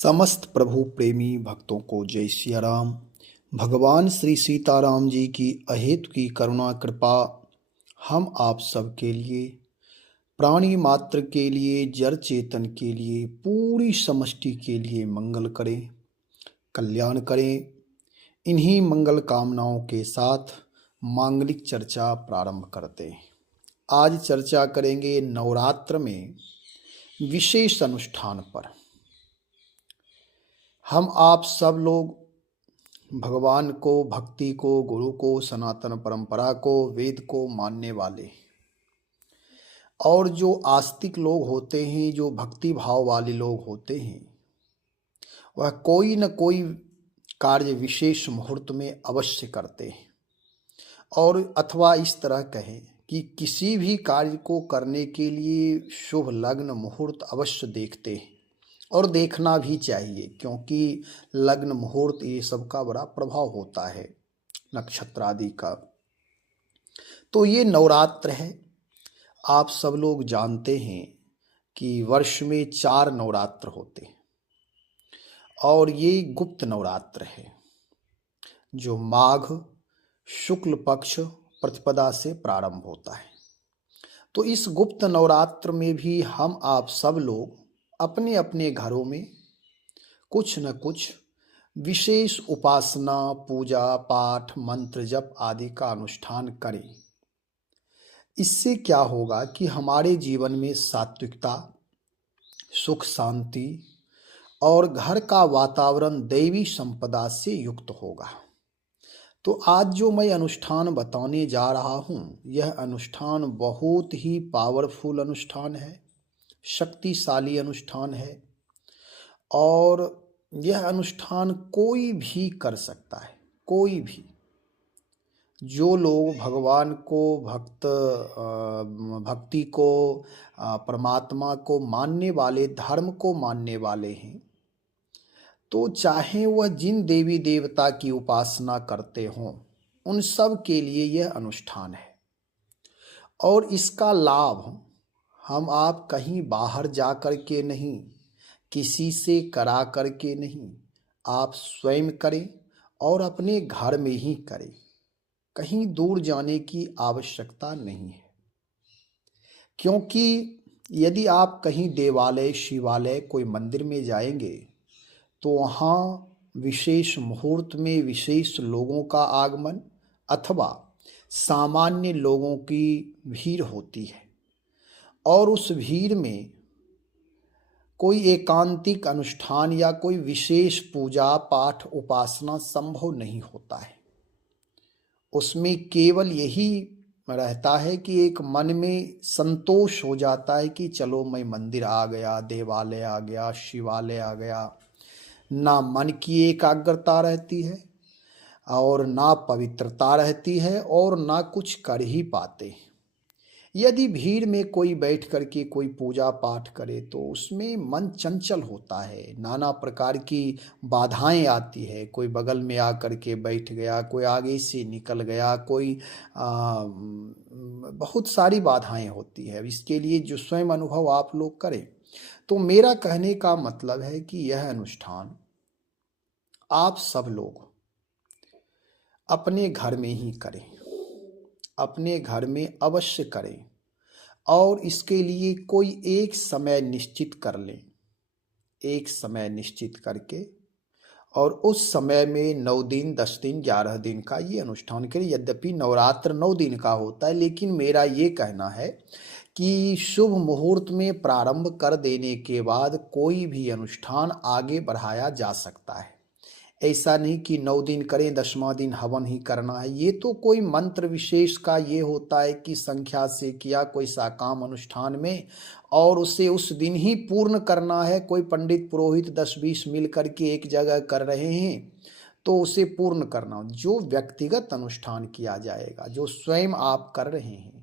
समस्त प्रभु प्रेमी भक्तों को जय सिया राम। भगवान श्री सीताराम जी की अहेतु की करुणा कृपा हम आप सब के लिए, प्राणी मात्र के लिए, जड़ चेतन के लिए, पूरी समष्टि के लिए मंगल करें, कल्याण करें। इन्हीं मंगल कामनाओं के साथ मांगलिक चर्चा प्रारंभ करते हैं। आज चर्चा करेंगे नवरात्र में विशेष अनुष्ठान पर। हम आप सब लोग भगवान को, भक्ति को, गुरु को, सनातन परंपरा को, वेद को मानने वाले और जो आस्तिक लोग होते हैं, जो भक्ति भाव वाले लोग होते हैं, वह कोई न कोई कार्य विशेष मुहूर्त में अवश्य करते हैं। और अथवा इस तरह कहें कि किसी भी कार्य को करने के लिए शुभ लग्न मुहूर्त अवश्य देखते हैं और देखना भी चाहिए, क्योंकि लग्न मुहूर्त ये सब का बड़ा प्रभाव होता है, नक्षत्र आदि का। तो ये नवरात्र है। आप सब लोग जानते हैं कि वर्ष में 4 नवरात्र होते हैं और ये गुप्त नवरात्र है जो माघ शुक्ल पक्ष प्रतिपदा से प्रारंभ होता है। तो इस गुप्त नवरात्र में भी हम आप सब लोग अपने अपने घरों में कुछ न कुछ विशेष उपासना, पूजा पाठ, मंत्र जप आदि का अनुष्ठान करें। इससे क्या होगा कि हमारे जीवन में सात्विकता, सुख, शांति और घर का वातावरण दैवी संपदा से युक्त होगा। तो आज जो मैं अनुष्ठान बताने जा रहा हूँ, यह अनुष्ठान बहुत ही पावरफुल अनुष्ठान है, शक्तिशाली अनुष्ठान है और यह अनुष्ठान कोई भी कर सकता है। कोई भी, जो लोग भगवान को, भक्ति को, परमात्मा को मानने वाले, धर्म को मानने वाले हैं, तो चाहे वह जिन देवी देवता की उपासना करते हों, उन सब के लिए यह अनुष्ठान है। और इसका लाभ हम आप कहीं बाहर जा कर के नहीं, किसी से करा कर के नहीं, आप स्वयं करें और अपने घर में ही करें। कहीं दूर जाने की आवश्यकता नहीं है, क्योंकि यदि आप कहीं देवालय, शिवालय, कोई मंदिर में जाएंगे तो वहाँ विशेष मुहूर्त में विशेष लोगों का आगमन अथवा सामान्य लोगों की भीड़ होती है और उस भीड़ में कोई एकांतिक अनुष्ठान या कोई विशेष पूजा पाठ उपासना संभव नहीं होता है। उसमें केवल यही रहता है कि एक मन में संतोष हो जाता है कि चलो मैं मंदिर आ गया, देवालय आ गया, शिवालय आ गया। ना मन की एकाग्रता रहती है और ना पवित्रता रहती है और ना कुछ कर ही पाते। यदि भीड़ में कोई बैठ करके कोई पूजा पाठ करे तो उसमें मन चंचल होता है, नाना प्रकार की बाधाएं आती है। कोई बगल में आकर के बैठ गया, कोई आगे से निकल गया, कोई बहुत सारी बाधाएं होती है। इसके लिए जो स्वयं अनुभव आप लोग करें। तो मेरा कहने का मतलब है कि यह अनुष्ठान आप सब लोग अपने घर में ही करें, अपने घर में अवश्य करें और इसके लिए कोई एक समय निश्चित कर लें। एक समय निश्चित करके और उस समय में 9 दिन, 10 दिन, 11 दिन का ये अनुष्ठान करें। यद्यपि नवरात्र 9 दिन का होता है, लेकिन मेरा ये कहना है कि शुभ मुहूर्त में प्रारंभ कर देने के बाद कोई भी अनुष्ठान आगे बढ़ाया जा सकता है। ऐसा नहीं कि 9 दिन करें, 10वां दिन हवन ही करना है। ये तो कोई मंत्र विशेष का ये होता है कि संख्या से किया कोई साकाम अनुष्ठान में और उसे उस दिन ही पूर्ण करना है। कोई पंडित पुरोहित 10-20 मिल करके एक जगह कर रहे हैं तो उसे पूर्ण करना। जो व्यक्तिगत अनुष्ठान किया जाएगा, जो स्वयं आप कर रहे हैं,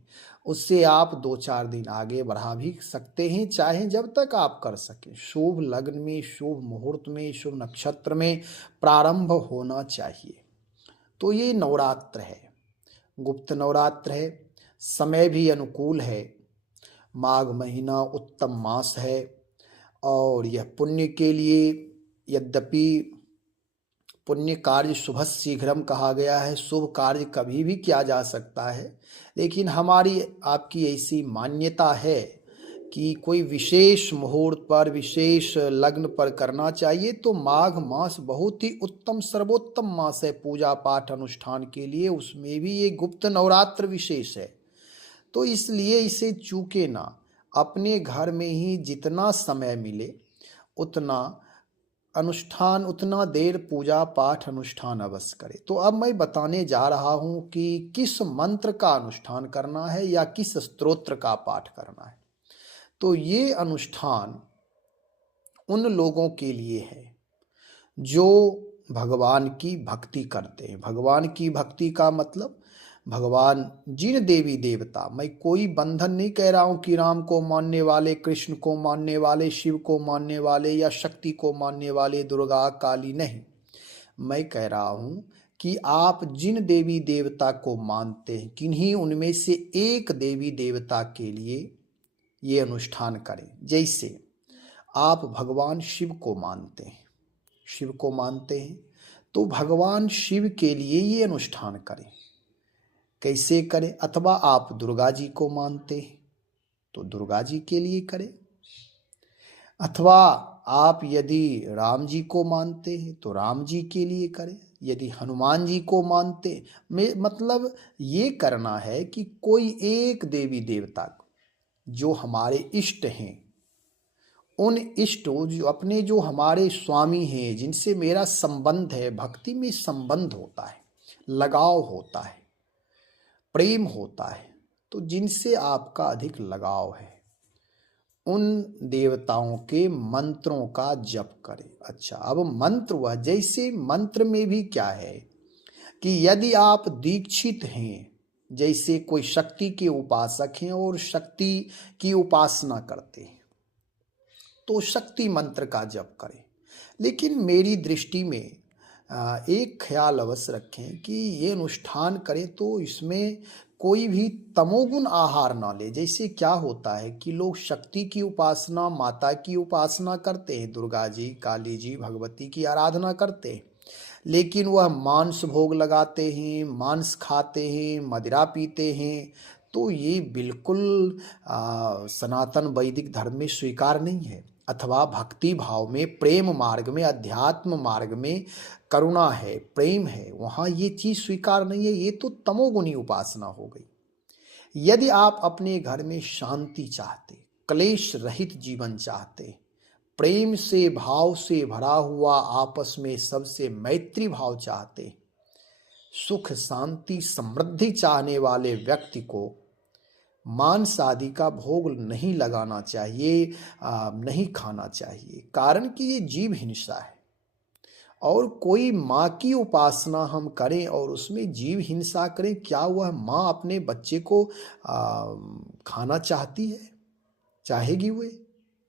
उससे आप 2-4 दिन आगे बढ़ा भी सकते हैं, चाहे जब तक आप कर सकें। शुभ लग्न में, शुभ मुहूर्त में, शुभ नक्षत्र में प्रारंभ होना चाहिए। तो ये नवरात्र है, गुप्त नवरात्र है, समय भी अनुकूल है। माघ महीना उत्तम मास है और यह पुण्य के लिए यद्यपि पुण्य कार्य शुभ शीघ्रम कहा गया है, शुभ कार्य कभी भी किया जा सकता है, लेकिन हमारी आपकी ऐसी मान्यता है कि कोई विशेष मुहूर्त पर, विशेष लग्न पर करना चाहिए, तो माघ मास बहुत ही उत्तम सर्वोत्तम मास है पूजा पाठ अनुष्ठान के लिए। उसमें भी ये गुप्त नवरात्र विशेष है, तो इसलिए इसे चूके ना। अपने घर में ही जितना समय मिले उतना अनुष्ठान, उतना देर पूजा पाठ अनुष्ठान अवश्य करें। तो अब मैं बताने जा रहा हूं कि किस मंत्र का अनुष्ठान करना है या किस स्तोत्र का पाठ करना है। तो ये अनुष्ठान उन लोगों के लिए है जो भगवान की भक्ति करते हैं। भगवान की भक्ति का मतलब भगवान जिन देवी देवता, मैं कोई बंधन नहीं कह रहा हूं कि राम को मानने वाले, कृष्ण को मानने वाले, शिव को मानने वाले या शक्ति को मानने वाले, दुर्गा काली, नहीं। मैं कह रहा हूं कि आप जिन देवी देवता को मानते हैं, किन्हीं उनमें से एक देवी देवता के लिए ये अनुष्ठान करें। जैसे आप भगवान शिव को मानते हैं, शिव को मानते हैं तो भगवान शिव के लिए ये अनुष्ठान करें। कैसे करें? अथवा आप दुर्गा जी को मानते हैं तो दुर्गा जी के लिए करें, अथवा आप यदि राम जी को मानते हैं तो राम जी के लिए करें, यदि हनुमान जी को मानते, मतलब ये करना है कि कोई एक देवी देवता जो हमारे इष्ट हैं, उन इष्ट जो अपने, जो हमारे स्वामी हैं, जिनसे मेरा संबंध है, भक्ति में संबंध होता है, लगाव होता है, प्रेम होता है, तो जिनसे आपका अधिक लगाव है, उन देवताओं के मंत्रों का जप करें। अच्छा, अब मंत्र वह, जैसे मंत्र में भी क्या है कि यदि आप दीक्षित हैं, जैसे कोई शक्ति के उपासक हैं और शक्ति की उपासना करते हैं, तो शक्ति मंत्र का जप करें। लेकिन मेरी दृष्टि में एक ख्याल अवश्य रखें कि ये अनुष्ठान करें तो इसमें कोई भी तमोगुण आहार ना ले। जैसे क्या होता है कि लोग शक्ति की उपासना, माता की उपासना करते हैं, दुर्गा जी, काली जी, भगवती की आराधना करते हैं, लेकिन वह मांस भोग लगाते हैं, मांस खाते हैं, मदिरा पीते हैं, तो ये बिल्कुल सनातन वैदिक धर्म में स्वीकार नहीं है। अथवा भक्ति भाव में, प्रेम मार्ग में, अध्यात्म मार्ग में करुणा है, प्रेम है, वहाँ ये चीज़ स्वीकार नहीं है। ये तो तमोगुणी उपासना हो गई। यदि आप अपने घर में शांति चाहते, क्लेश रहित जीवन चाहते, प्रेम से, भाव से भरा हुआ, आपस में सबसे मैत्री भाव चाहते, सुख शांति समृद्धि चाहने वाले व्यक्ति को मांस आदि का भोग नहीं लगाना चाहिए, नहीं खाना चाहिए। कारण कि ये जीव हिंसा है। और कोई माँ की उपासना हम करें और उसमें जीव हिंसा करें, क्या वह माँ अपने बच्चे को खाना चाहती है? चाहेगी वे?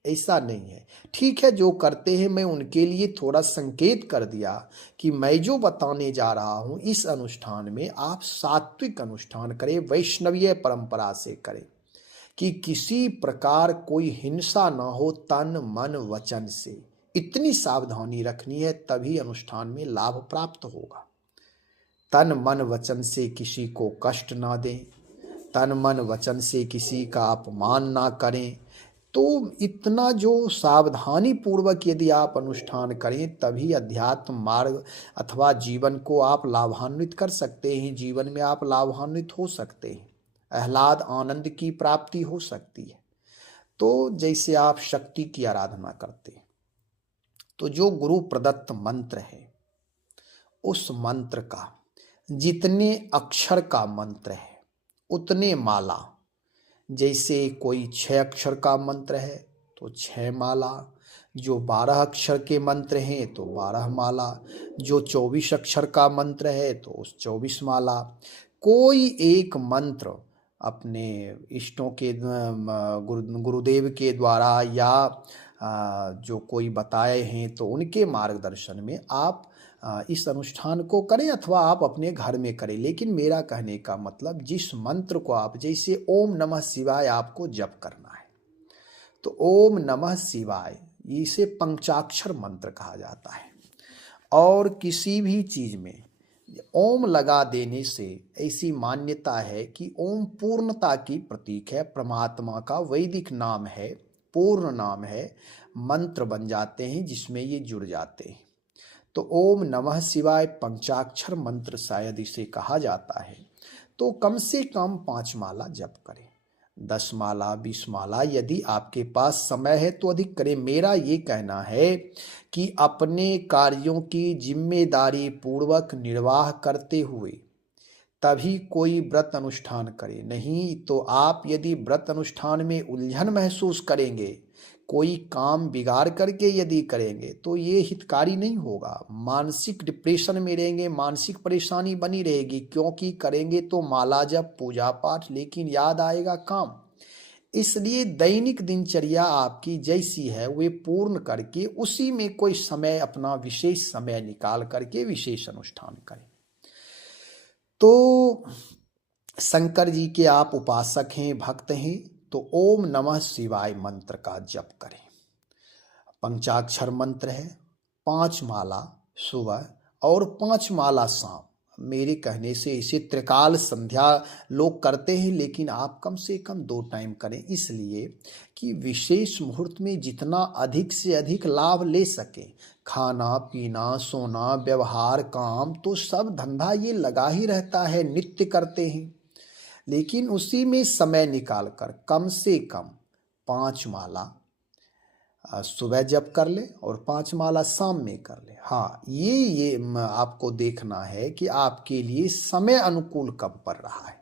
ऐसा नहीं है। ठीक है, जो करते हैं, मैं उनके लिए थोड़ा संकेत कर दिया कि मैं जो बताने जा रहा हूं, इस अनुष्ठान में आप सात्विक अनुष्ठान करें, वैष्णवीय परंपरा से करें, कि किसी प्रकार कोई हिंसा ना हो तन मन वचन से। इतनी सावधानी रखनी है, तभी अनुष्ठान में लाभ प्राप्त होगा। तन मन वचन से किसी को कष्ट ना दें, तन मन वचन से किसी का अपमान ना करें। तो इतना जो सावधानी पूर्वक यदि आप अनुष्ठान करें, तभी अध्यात्म मार्ग अथवा जीवन को आप लाभान्वित कर सकते हैं, जीवन में आप लाभान्वित हो सकते हैं, आह्लाद आनंद की प्राप्ति हो सकती है। तो जैसे आप शक्ति की आराधना करते हैं, तो जो गुरु प्रदत्त मंत्र है, उस मंत्र का जितने अक्षर का मंत्र है उतने माला। जैसे कोई 6 अक्षर का मंत्र है तो 6 माला, जो 12 अक्षर के मंत्र हैं तो 12 माला, जो 24 अक्षर का मंत्र है तो उस 24 माला। कोई एक मंत्र अपने इष्टों के गुरुदेव के द्वारा या जो कोई बताए हैं तो उनके मार्गदर्शन में आप इस अनुष्ठान को करें, अथवा आप अपने घर में करें। लेकिन मेरा कहने का मतलब, जिस मंत्र को आप, जैसे ओम नमः शिवाय आपको जप करना है, तो ओम नमः शिवाय इसे पंचाक्षर मंत्र कहा जाता है। और किसी भी चीज में ओम लगा देने से ऐसी मान्यता है कि ओम पूर्णता की प्रतीक है, परमात्मा का वैदिक नाम है, पूर्ण नाम है, मंत्र बन जाते हैं जिसमें ये जुड़ जाते हैं। तो ओम नमः शिवाय पंचाक्षर मंत्र शायद इसे कहा जाता है। तो कम से कम 5 माला जप करें, 10 माला 20 माला, यदि आपके पास समय है तो अधिक करें। मेरा ये कहना है कि अपने कार्यों की जिम्मेदारी पूर्वक निर्वाह करते हुए तभी कोई व्रत अनुष्ठान करे, नहीं तो आप यदि व्रत अनुष्ठान में उलझन महसूस करेंगे, कोई काम बिगाड़ करके यदि करेंगे तो ये हितकारी नहीं होगा। मानसिक डिप्रेशन में रहेंगे, मानसिक परेशानी बनी रहेगी, क्योंकि करेंगे तो माला जप पूजा पाठ, लेकिन याद आएगा काम। इसलिए दैनिक दिनचर्या आपकी जैसी है वे पूर्ण करके उसी में कोई समय, अपना विशेष समय निकाल करके विशेष अनुष्ठान करें। तो शंकर जी के आप उपासक हैं, भक्त हैं, तो ओम नमः शिवाय मंत्र का जप करें। पंचाक्षर मंत्र है, 5 माला सुबह और 5 माला शाम। मेरे कहने से इसे त्रिकाल संध्या लोग करते हैं, लेकिन आप कम से कम 2 टाइम करें, इसलिए कि विशेष मुहूर्त में जितना अधिक से अधिक लाभ ले सकें। खाना पीना सोना व्यवहार काम तो सब धंधा ये लगा ही रहता है, नित्य करते हैं, लेकिन उसी में समय निकाल कर कम से कम 5 माला सुबह जप कर ले और 5 माला शाम में कर ले। हाँ, ये आपको देखना है कि आपके लिए समय अनुकूल कब पड़ रहा है।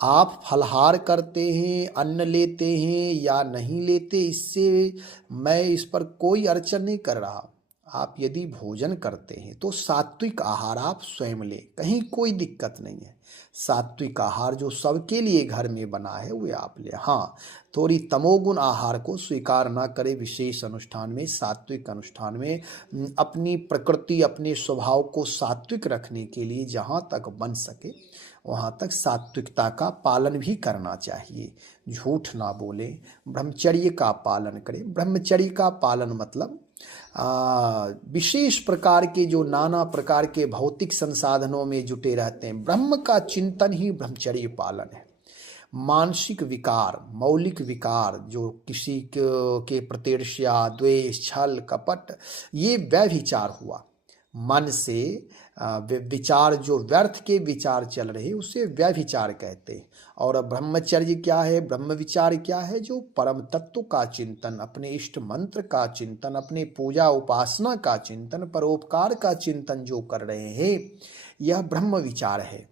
आप फलहार करते हैं, अन्न लेते हैं या नहीं लेते, इससे मैं इस पर कोई अड़चन नहीं कर रहा। आप यदि भोजन करते हैं तो सात्विक आहार आप स्वयं लें, कहीं कोई दिक्कत नहीं है। सात्विक आहार जो सबके लिए घर में बना है वे आप ले। हाँ, थोड़ी तमोगुण आहार को स्वीकार ना करें विशेष अनुष्ठान में। सात्विक अनुष्ठान में अपनी प्रकृति, अपने स्वभाव को सात्विक रखने के लिए जहाँ तक बन सके वहाँ तक सात्विकता का पालन भी करना चाहिए। झूठ ना बोले, ब्रह्मचर्य का पालन करें। ब्रह्मचर्य का पालन मतलब विशेष प्रकार के जो नाना प्रकार के भौतिक संसाधनों में जुटे रहते हैं, ब्रह्म का चिंतन ही ब्रह्मचर्य पालन है। मानसिक विकार, मौलिक विकार जो किसी के प्रति ईर्ष्या द्वेष छल कपट, ये व्यभिचार हुआ। मन से विचार, जो व्यर्थ के विचार चल रहे उसे व्यभिचार कहते हैं। और ब्रह्मचर्य क्या है, ब्रह्म विचार क्या है, जो परम तत्व का चिंतन, अपने इष्ट मंत्र का चिंतन, अपने पूजा उपासना का चिंतन, परोपकार का चिंतन जो कर रहे हैं, यह ब्रह्म विचार है।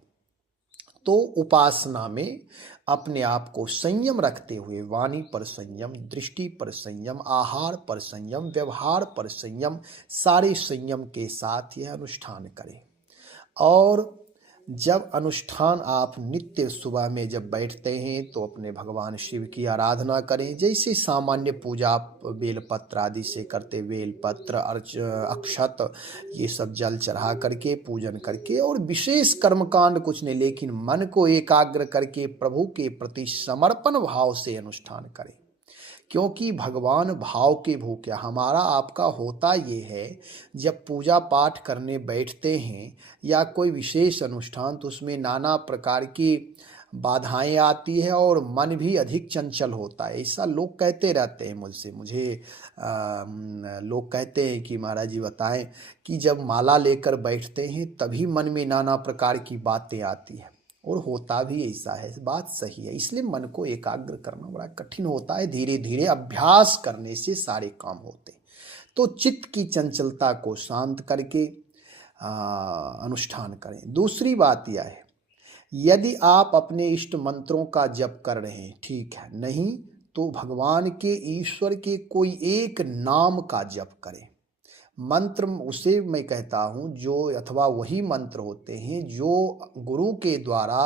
तो उपासना में अपने आप को संयम रखते हुए, वाणी पर संयम, दृष्टि पर संयम, आहार पर संयम, व्यवहार पर संयम, सारे संयम के साथ यह अनुष्ठान करें। और जब अनुष्ठान आप नित्य सुबह में जब बैठते हैं तो अपने भगवान शिव की आराधना करें, जैसे सामान्य पूजा बेलपत्र आदि से करते, बेलपत्र अक्षत ये सब जल चढ़ा करके पूजन करके, और विशेष कर्मकांड कुछ नहीं, लेकिन मन को एकाग्र करके प्रभु के प्रति समर्पण भाव से अनुष्ठान करें। क्योंकि भगवान भाव के भूखे। हमारा आपका होता ये है, जब पूजा पाठ करने बैठते हैं या कोई विशेष अनुष्ठान, तो उसमें नाना प्रकार की बाधाएं आती है और मन भी अधिक चंचल होता है। ऐसा लोग कहते रहते हैं मुझसे, लोग कहते हैं कि महाराज जी बताएं कि जब माला लेकर बैठते हैं तभी मन में नाना प्रकार की बातें आती हैं, और होता भी ऐसा है, बात सही है। इसलिए मन को एकाग्र करना बड़ा कठिन होता है। धीरे धीरे अभ्यास करने से सारे काम होते हैं। तो चित्त की चंचलता को शांत करके अनुष्ठान करें। दूसरी बात यह है, यदि आप अपने इष्ट मंत्रों का जप कर रहे हैं ठीक है, नहीं तो भगवान के, ईश्वर के कोई एक नाम का जप करें। मंत्र उसे मैं कहता हूँ जो, अथवा वही मंत्र होते हैं जो गुरु के द्वारा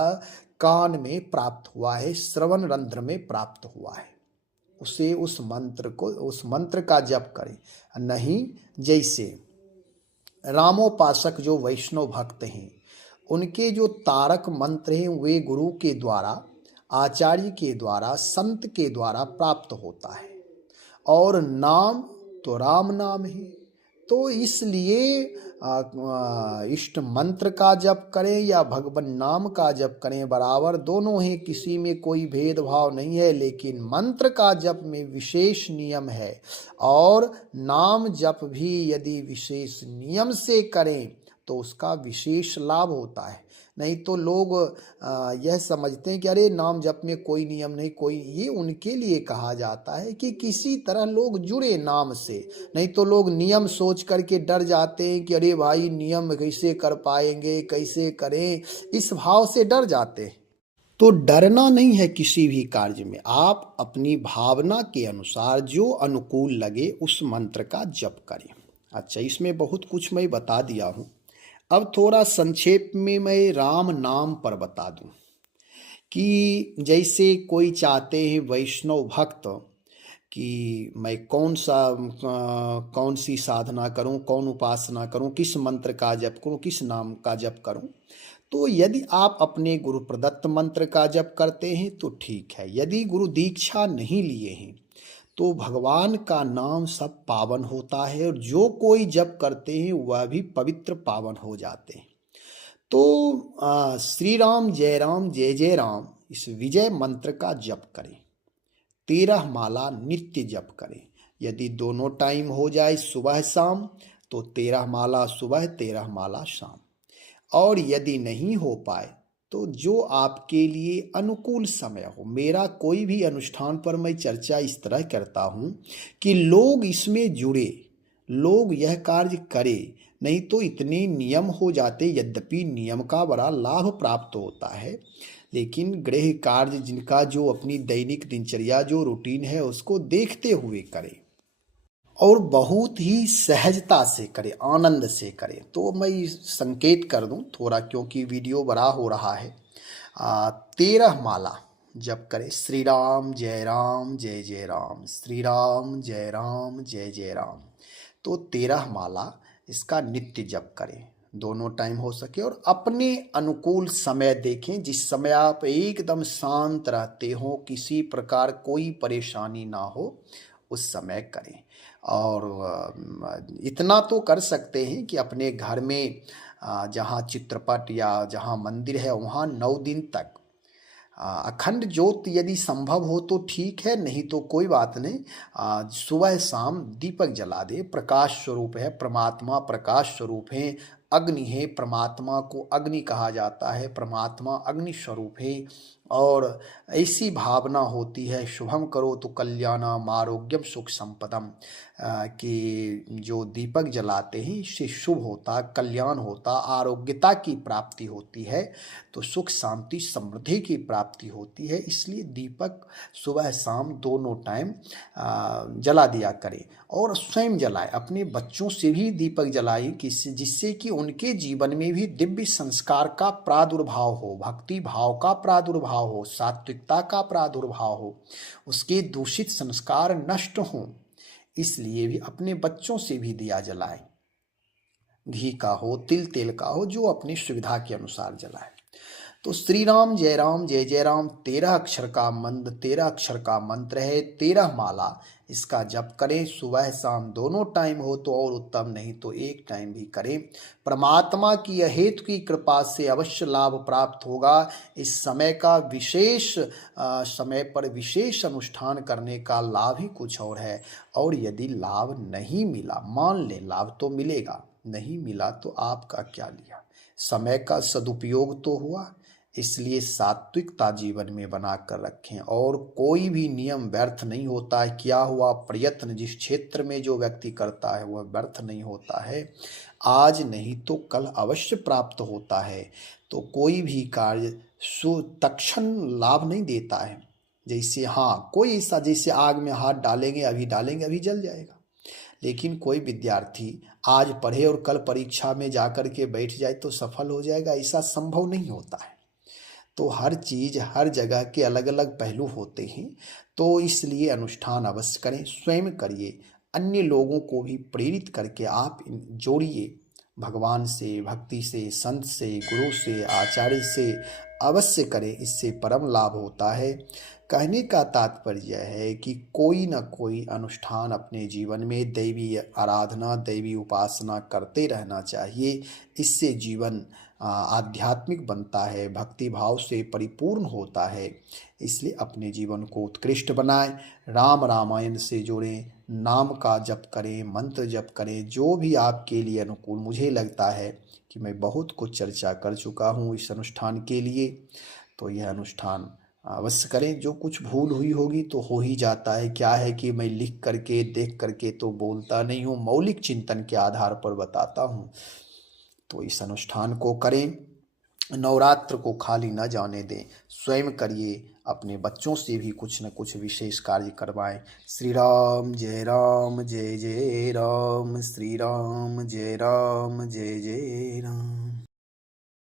कान में प्राप्त हुआ है, श्रवण रंध्र में प्राप्त हुआ है, उसे उस मंत्र का जप करें। नहीं, जैसे रामोपासक जो वैष्णव भक्त हैं, उनके जो तारक मंत्र हैं वे गुरु के द्वारा, आचार्य के द्वारा, संत के द्वारा प्राप्त होता है। और नाम तो राम नाम है। तो इसलिए इष्ट मंत्र का जप करें या भगवान नाम का जप करें, बराबर दोनों हैं, किसी में कोई भेदभाव नहीं है। लेकिन मंत्र का जप में विशेष नियम है, और नाम जप भी यदि विशेष नियम से करें तो उसका विशेष लाभ होता है। नहीं तो लोग यह समझते हैं कि अरे नाम जप में कोई नियम नहीं, कोई, ये उनके लिए कहा जाता है कि किसी तरह लोग जुड़े नाम से। नहीं तो लोग नियम सोच करके डर जाते हैं कि अरे भाई नियम कैसे कर पाएंगे, कैसे करें, इस भाव से डर जाते हैं। तो डरना नहीं है किसी भी कार्य में, आप अपनी भावना के अनुसार जो अनुकूल लगे उस मंत्र का जप करें। अच्छा, इसमें बहुत कुछ मैं बता दिया हूँ। अब थोड़ा संक्षेप में मैं राम नाम पर बता दूं कि जैसे कोई चाहते हैं वैष्णव भक्त कि मैं कौन सी साधना करूं, कौन उपासना करूं, किस मंत्र का जप करूं, किस नाम का जप करूं। तो यदि आप अपने गुरु प्रदत्त मंत्र का जप करते हैं तो ठीक है। यदि गुरु दीक्षा नहीं लिए हैं तो भगवान का नाम सब पावन होता है, और जो कोई जप करते हैं वह भी पवित्र पावन हो जाते हैं। तो श्री राम जय जय राम इस विजय मंत्र का जप करें, 13 माला नित्य जप करें। यदि दोनों टाइम हो जाए सुबह शाम तो 13 माला सुबह 13 माला शाम, और यदि नहीं हो पाए तो जो आपके लिए अनुकूल समय हो। मेरा कोई भी अनुष्ठान पर मैं चर्चा इस तरह करता हूँ कि लोग इसमें जुड़े, लोग यह कार्य करें, नहीं तो इतने नियम हो जाते। यद्यपि नियम का बड़ा लाभ प्राप्त होता है, लेकिन गृह कार्य जिनका जो अपनी दैनिक दिनचर्या जो रूटीन है उसको देखते हुए करें, और बहुत ही सहजता से करें, आनंद से करें। तो मैं संकेत कर दूं थोड़ा, क्योंकि वीडियो बड़ा हो रहा है। 13 माला जप करें, श्री राम जय राम, श्री राम जय जय राम। तो 13 माला इसका नित्य जप करें, दोनों टाइम हो सके, और अपने अनुकूल समय देखें, जिस समय आप एकदम शांत रहते हो, किसी प्रकार कोई परेशानी ना हो, उस समय करें। और इतना तो कर सकते हैं कि अपने घर में जहाँ चित्रपट या जहाँ मंदिर है वहाँ 9 दिन तक अखंड ज्योत यदि संभव हो तो ठीक है, नहीं तो कोई बात नहीं। सुबह शाम दीपक जला दे। प्रकाश स्वरूप है परमात्मा, प्रकाश स्वरूप है, अग्नि है, परमात्मा को अग्नि कहा जाता है, परमात्मा अग्नि स्वरूप है। और ऐसी भावना होती है, शुभम करो तो कल्याणम आरोग्यम सुख संपदम, कि जो दीपक जलाते हैं इससे शुभ होता, कल्याण होता, आरोग्यता की प्राप्ति होती है, तो सुख शांति समृद्धि की प्राप्ति होती है। इसलिए दीपक सुबह शाम दोनों टाइम जला दिया करें, और स्वयं जलाए, अपने बच्चों से भी दीपक जलाए, जिससे कि उनके जीवन में भी दिव्य संस्कार का प्रादुर्भाव हो, भक्ति भाव का प्रादुर्भाव हो, सात्विकता का प्रादुर्भाव हो, उसके दूषित संस्कार नष्ट हों। इसलिए भी अपने बच्चों से भी दिया जलाए, घी का हो, तिल तेल का हो, जो अपनी सुविधा के अनुसार जलाए। तो श्री राम जय जय राम 13 अक्षर का मंत्र, 13 अक्षर का मंत्र है, 13 माला इसका जप करें। सुबह शाम दोनों टाइम हो तो और उत्तम, नहीं तो एक टाइम भी करें। परमात्मा की अहेतु की कृपा से अवश्य लाभ प्राप्त होगा। इस समय का विशेष समय पर विशेष अनुष्ठान करने का लाभ ही कुछ और है। और यदि लाभ नहीं मिला, मान लें लाभ तो मिलेगा, नहीं मिला तो आपका क्या लिया, समय का सदुपयोग तो हुआ। इसलिए सात्विकता जीवन में बना कर रखें, और कोई भी नियम व्यर्थ नहीं होता है। किया हुआ प्रयत्न जिस क्षेत्र में जो व्यक्ति करता है वह व्यर्थ नहीं होता है, आज नहीं तो कल अवश्य प्राप्त होता है। तो कोई भी कार्य तत्क्षण लाभ नहीं देता है। जैसे कोई ऐसा, जैसे आग में हाथ डालेंगे अभी जल जाएगा, लेकिन कोई विद्यार्थी आज पढ़े और कल परीक्षा में जाकर के बैठ जाए तो सफल हो जाएगा, ऐसा संभव नहीं होता है। तो हर चीज हर जगह के अलग अलग पहलू होते हैं। तो इसलिए अनुष्ठान अवश्य करें, स्वयं करिए, अन्य लोगों को भी प्रेरित करके आप जोड़िए भगवान से, भक्ति से, संत से, गुरु से, आचार्य से अवश्य करें, इससे परम लाभ होता है। कहने का तात्पर्य है कि कोई न कोई अनुष्ठान अपने जीवन में दैवी आराधना, दैवी उपासना करते रहना चाहिए। इससे जीवन आध्यात्मिक बनता है, भक्ति भाव से परिपूर्ण होता है। इसलिए अपने जीवन को उत्कृष्ट बनाएं, राम रामायण से जुड़ें, नाम का जप करें, मंत्र जप करें, जो भी आपके लिए अनुकूल। मुझे लगता है कि मैं बहुत कुछ चर्चा कर चुका हूँ इस अनुष्ठान के लिए, तो यह अनुष्ठान अवश्य करें। जो कुछ भूल हुई होगी तो हो ही जाता है, क्या है कि मैं लिख करके देख करके तो बोलता नहीं हूँ, मौलिक चिंतन के आधार पर बताता हूँ। तो इस अनुष्ठान को करें, नवरात्र को खाली न जाने दें, स्वयं करिए, अपने बच्चों से भी कुछ न कुछ विशेष कार्य करवाएं। श्री राम जय राम, जय जय राम, श्री राम जय राम, जय जय राम।